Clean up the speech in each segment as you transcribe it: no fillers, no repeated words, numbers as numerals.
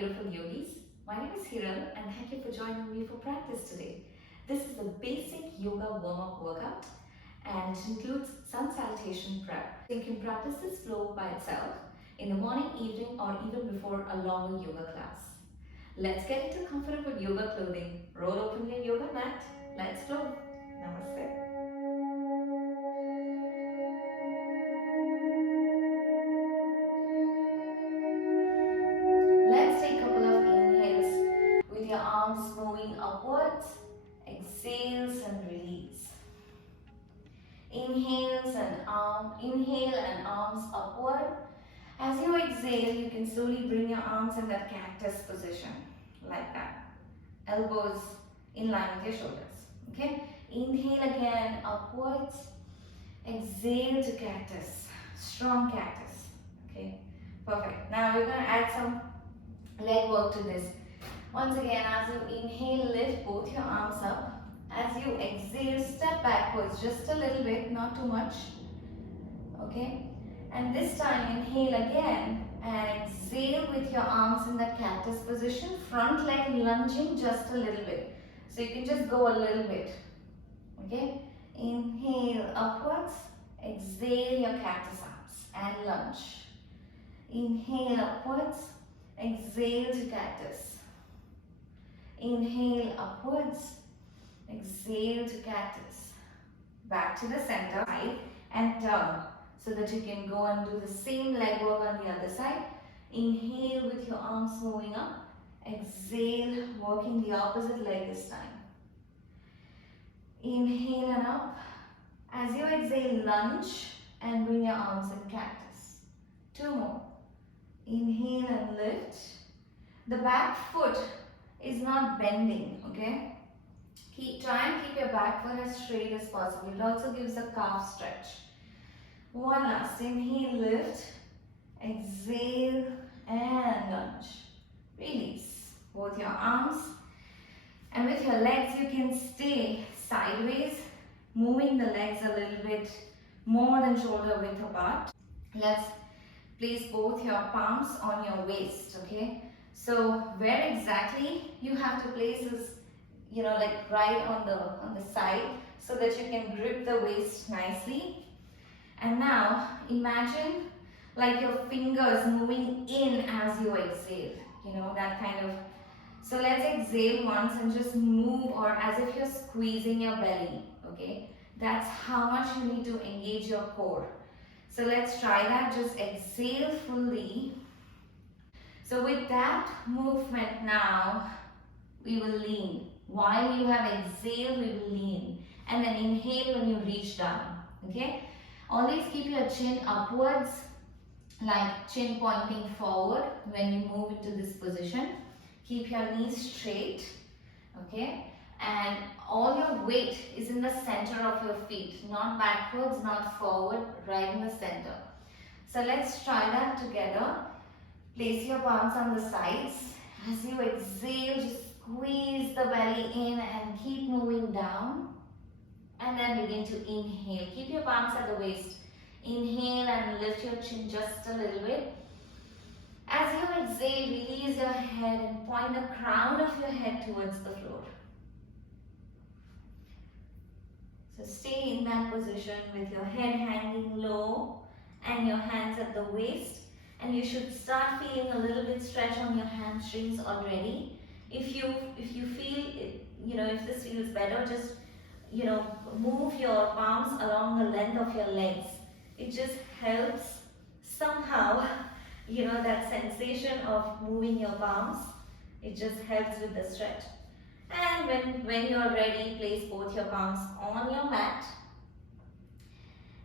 beautiful yogis. My name is Hiral and thank you for joining me for practice today. This is a basic yoga warm-up workout and it includes sun salutation prep. You can practice this flow by itself in the morning, evening or even before a longer yoga class. Let's get into comfortable yoga clothing. Roll open your yoga mat. Let's flow. Namaste. Let's take a couple of inhales with your arms moving upwards. Exhales and release. Inhale and arms upward. As you exhale, you can slowly bring your arms in that cactus position, like that. Elbows in line with your shoulders. Okay? Inhale again, upwards. Exhale to cactus. Strong cactus. Okay? Perfect. Now we're going to add some leg work to this. Once again, as you inhale, lift both your arms up. As you exhale, step backwards just a little bit, not too much. Okay? And this time, inhale again and exhale with your arms in that cactus position. Front leg lunging just a little bit. So you can just go a little bit. Okay? Inhale upwards. Exhale your cactus arms and lunge. Inhale upwards. Exhale to cactus. Inhale upwards. Exhale to cactus. Back to the center side and turn so that you can go and do the same leg work on the other side. Inhale with your arms moving up. Exhale, working the opposite leg this time. Inhale and up. As you exhale, lunge and bring your arms in cactus. Two more. Inhale and lift. The back foot is not bending, okay? Try and keep your back foot as straight as possible. It also gives a calf stretch. One last. Inhale, lift. Exhale and lunge. Release both your arms. And with your legs, you can stay sideways, moving the legs a little bit more than shoulder width apart. Let's place both your palms on your waist, okay? So where exactly you have to place is, like right on the side so that you can grip the waist nicely. And now imagine like your fingers moving in as you exhale, that kind of. So let's exhale once and just move, or as if you're squeezing your belly, okay? That's how much you need to engage your core. So let's try that. Just exhale fully. So with that movement now, we will lean. While you have exhaled, we will lean. And then inhale when you reach down. Okay? Always keep your chin upwards, like chin pointing forward when you move into this position. Keep your knees straight. Okay? And all your weight is in the center of your feet. Not backwards, not forward, right in the center. So let's try that together. Place your palms on the sides. As you exhale, just squeeze the belly in and keep moving down. And then begin to inhale. Keep your palms at the waist. Inhale and lift your chin just a little bit. As you exhale, release your head and point the crown of your head towards the floor. So stay in that position with your head hanging low and your hands at the waist. And you should start feeling a little bit stretch on your hamstrings already. If you feel it, if this feels better, just move your palms along the length of your legs. It just helps somehow, that sensation of moving your palms. It just helps with the stretch. And when you're ready, place both your palms on your mat.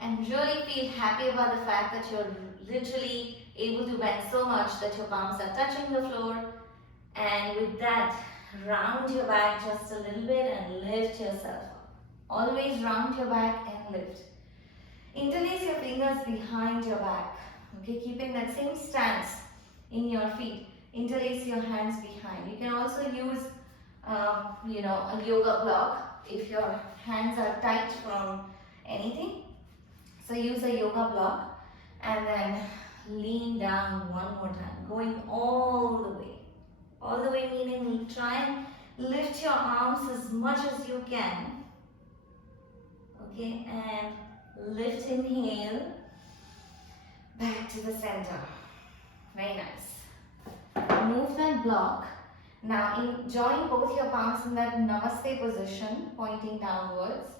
And really feel happy about the fact that you're literally able to bend so much that your palms are touching the floor. And with that, round your back just a little bit and lift yourself up. Always round your back and lift. Interlace your fingers behind your back. Okay, keeping that same stance in your feet. Interlace your hands behind. You can also use, a yoga block if your hands are tight from anything. So use a yoga block and then lean down one more time, going all the way. try and lift your arms as much as you can. Okay, and lift, inhale, back to the center. Very nice. Move that block. Now, join both your palms in that namaste position, pointing downwards.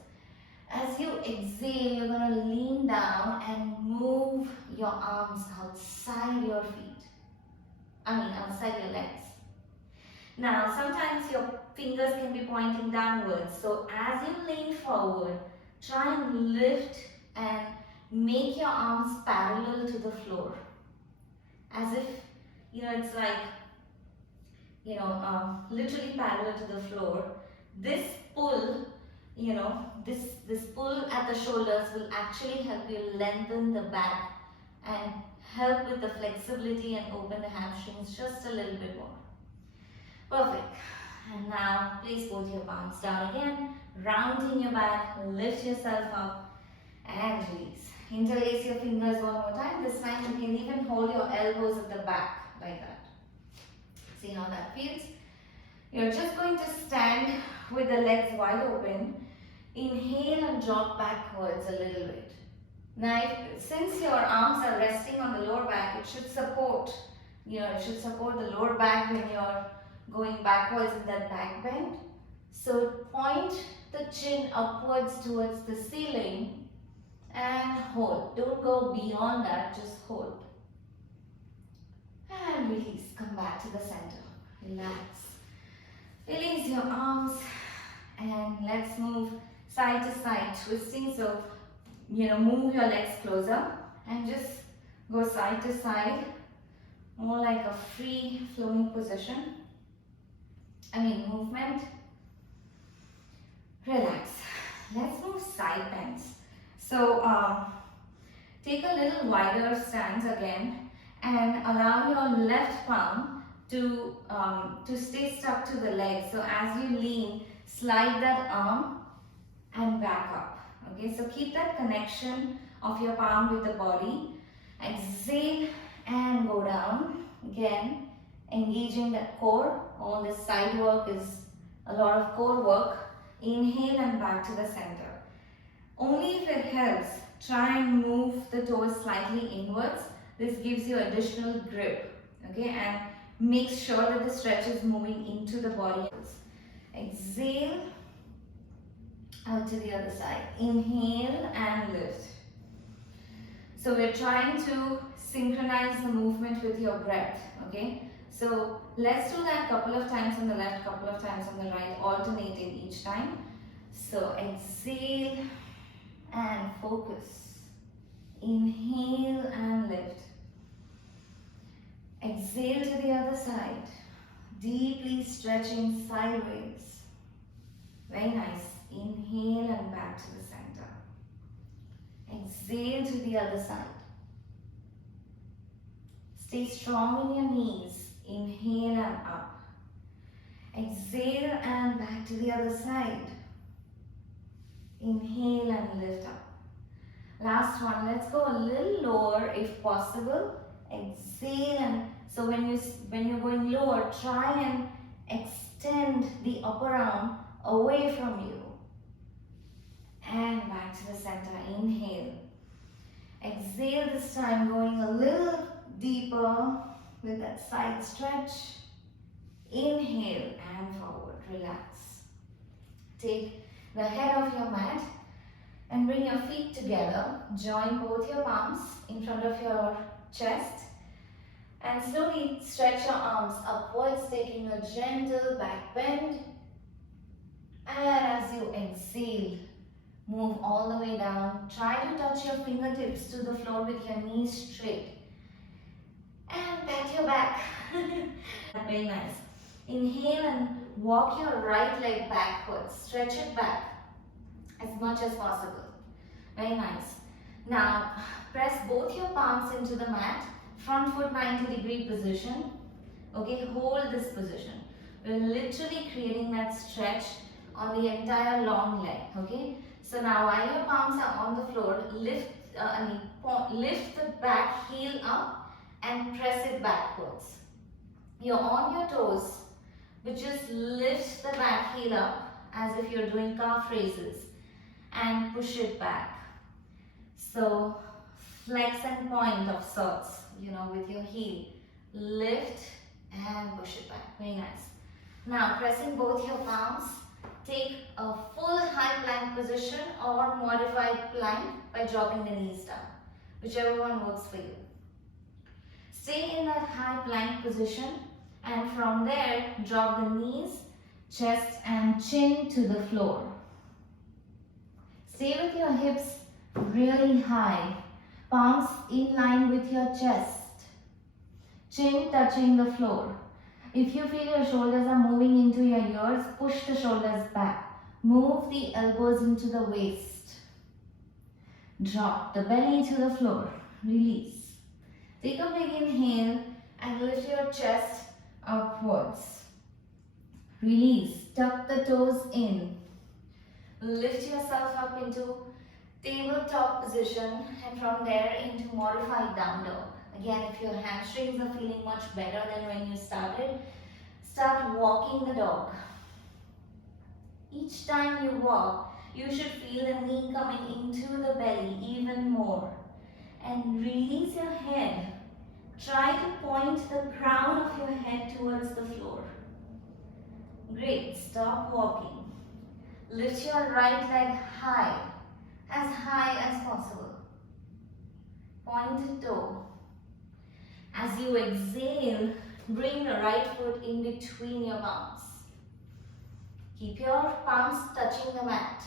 As you exhale, you're going to lean down and move your arms outside your feet. Outside your legs. Now, sometimes your fingers can be pointing downwards. So, as you lean forward, try and lift and make your arms parallel to the floor. As if, it's like, literally parallel to the floor. This pull, this pull at the shoulders will actually help you lengthen the back and help with the flexibility and open the hamstrings just a little bit more. Perfect. And now place both your palms down again, rounding your back, lift yourself up and release. Interlace your fingers one more time. This time you can even hold your elbows at the back like that. See how that feels? You're just going to stand with the legs wide open. Inhale and drop backwards a little bit. Now, since your arms are resting on the lower back, it should support, the lower back when you're going backwards in that back bend. So point the chin upwards towards the ceiling and hold. Don't go beyond that, just hold. And release. Come back to the center. Relax. Release your arms and let's move side to side, twisting. So, move your legs closer and just go side to side, more like a free flowing position. Movement. Relax. Let's move side bends. So, take a little wider stance again and allow your left palm to stay stuck to the leg. So, as you lean, slide that arm and back up. Okay, so keep that connection of your palm with the body. Exhale and go down. Again, engaging that core. All this side work is a lot of core work. Inhale and back to the center. Only if it helps, try and move the toes slightly inwards. This gives you additional grip. Okay, and make sure that the stretch is moving into the body. Exhale. Out to the other side. Inhale and lift. So we're trying to synchronize the movement with your breath. Okay. So let's do that a couple of times on the left, couple of times on the right, alternating each time. So exhale and focus. Inhale and lift. Exhale to the other side. Deeply stretching sideways. Very nice. Inhale and back to the center. Exhale to the other side. Stay strong in your knees. Inhale and up. Exhale and back to the other side. Inhale and lift up. Last one. Let's go a little lower if possible. Exhale and so when you're going lower, try and extend the upper arm away from you. And back to the center. Inhale. Exhale this time, going a little deeper with that side stretch. Inhale and forward. Relax. Take the head of your mat and bring your feet together. Join both your palms in front of your chest. And slowly stretch your arms upwards, taking a gentle back bend. And as you exhale, move all the way down. Try to touch your fingertips to the floor with your knees straight. And pat your back. Very nice. Inhale and walk your right leg backwards. Stretch it back as much as possible. Very nice. Now, press both your palms into the mat. Front foot 90-degree position. Okay, hold this position. We're literally creating that stretch on the entire long leg. Okay. So now while your palms are on the floor, lift the back heel up and press it backwards. You're on your toes, but just lift the back heel up as if you're doing calf raises and push it back. So flex and point of sorts, with your heel. Lift and push it back. Very nice. Now pressing both your palms, take a full high plank position or modified plank by dropping the knees down, whichever one works for you. Stay in that high plank position and from there drop the knees, chest and chin to the floor. Stay with your hips really high, palms in line with your chest, chin touching the floor. If you feel your shoulders are moving into your ears, push the shoulders back. Move the elbows into the waist. Drop the belly to the floor. Release. Take a big inhale and lift your chest upwards. Release. Tuck the toes in. Lift yourself up into tabletop position and from there into modified down dog. Again, if your hamstrings are feeling much better than when you started, start walking the dog. Each time you walk, you should feel the knee coming into the belly even more. And release your head. Try to point the crown of your head towards the floor. Great. Stop walking. Lift your right leg high as possible. Point the toe. As you exhale, bring the right foot in between your palms. Keep your palms touching the mat.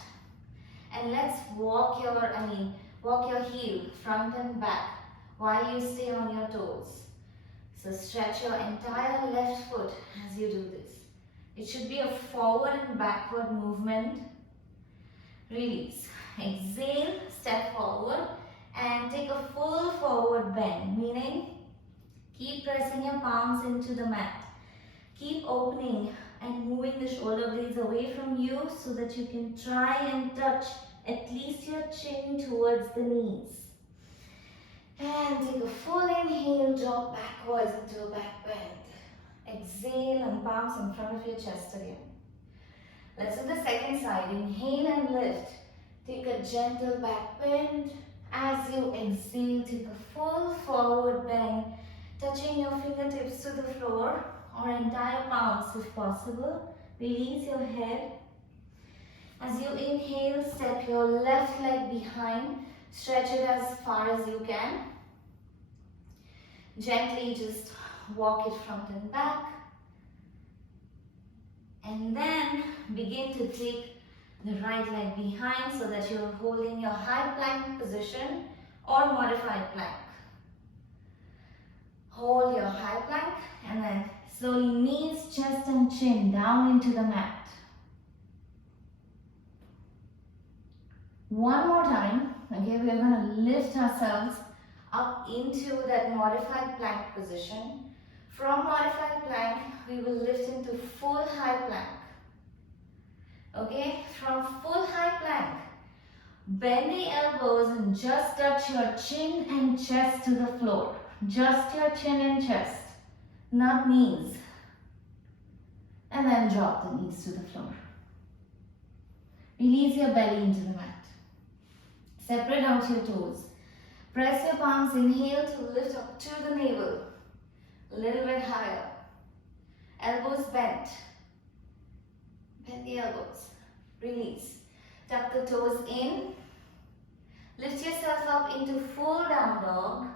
And let's walk your heel front and back while you stay on your toes. So stretch your entire left foot as you do this. It should be a forward and backward movement. Release. Exhale, step forward and take a full forward bend, meaning keep pressing your palms into the mat. Keep opening and moving the shoulder blades away from you so that you can try and touch at least your chin towards the knees. And take a full inhale, drop backwards into a back bend. Exhale and palms in front of your chest again. Let's do the second side. Inhale and lift. Take a gentle back bend. As you exhale, take a full forward bend, touching your fingertips to the floor or entire palms if possible. Release your head. As you inhale, step your left leg behind. Stretch it as far as you can. Gently just walk it front and back. And then begin to take the right leg behind so that you're holding your high plank position or modified plank. Hold your high plank and then slowly knees, chest and chin down into the mat. One more time. Okay, we are going to lift ourselves up into that modified plank position. From modified plank, we will lift into full high plank. Okay, from full high plank, bend the elbows and just touch your chin and chest to the floor. Just your chin and chest, not knees. And then drop the knees to the floor. Release your belly into the mat. Separate out your toes. Press your palms, inhale to lift up to the navel. A little bit higher. Elbows bent. Bend the elbows. Release. Tuck the toes in. Lift yourself up into full down dog.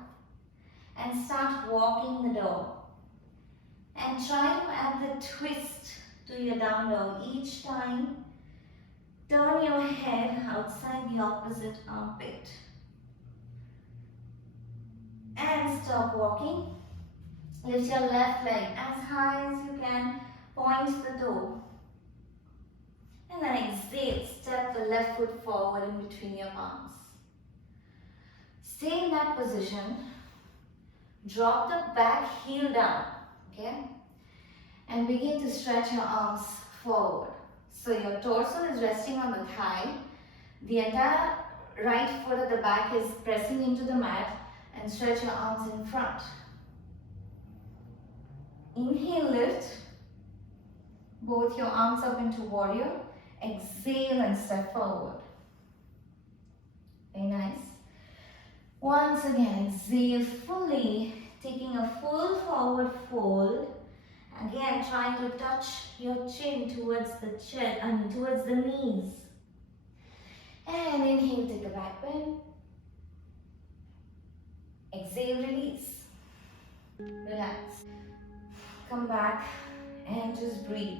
And start walking the dog. And try to add the twist to your down dog each time. Turn your head outside the opposite armpit. And stop walking. Lift your left leg as high as you can. Point the toe. And then exhale. Step the left foot forward in between your palms. Stay in that position. Drop the back heel down. Okay? And begin to stretch your arms forward. So your torso is resting on the thigh. The entire right foot at the back is pressing into the mat. And stretch your arms in front. Inhale, lift. Both your arms up into warrior. Exhale and step forward. Very nice. Once again, exhale fully, taking a full forward fold. Again, trying to touch your chin towards the chest and towards the knees. And inhale, take a back bend. Exhale, release. Relax. Come back and just breathe.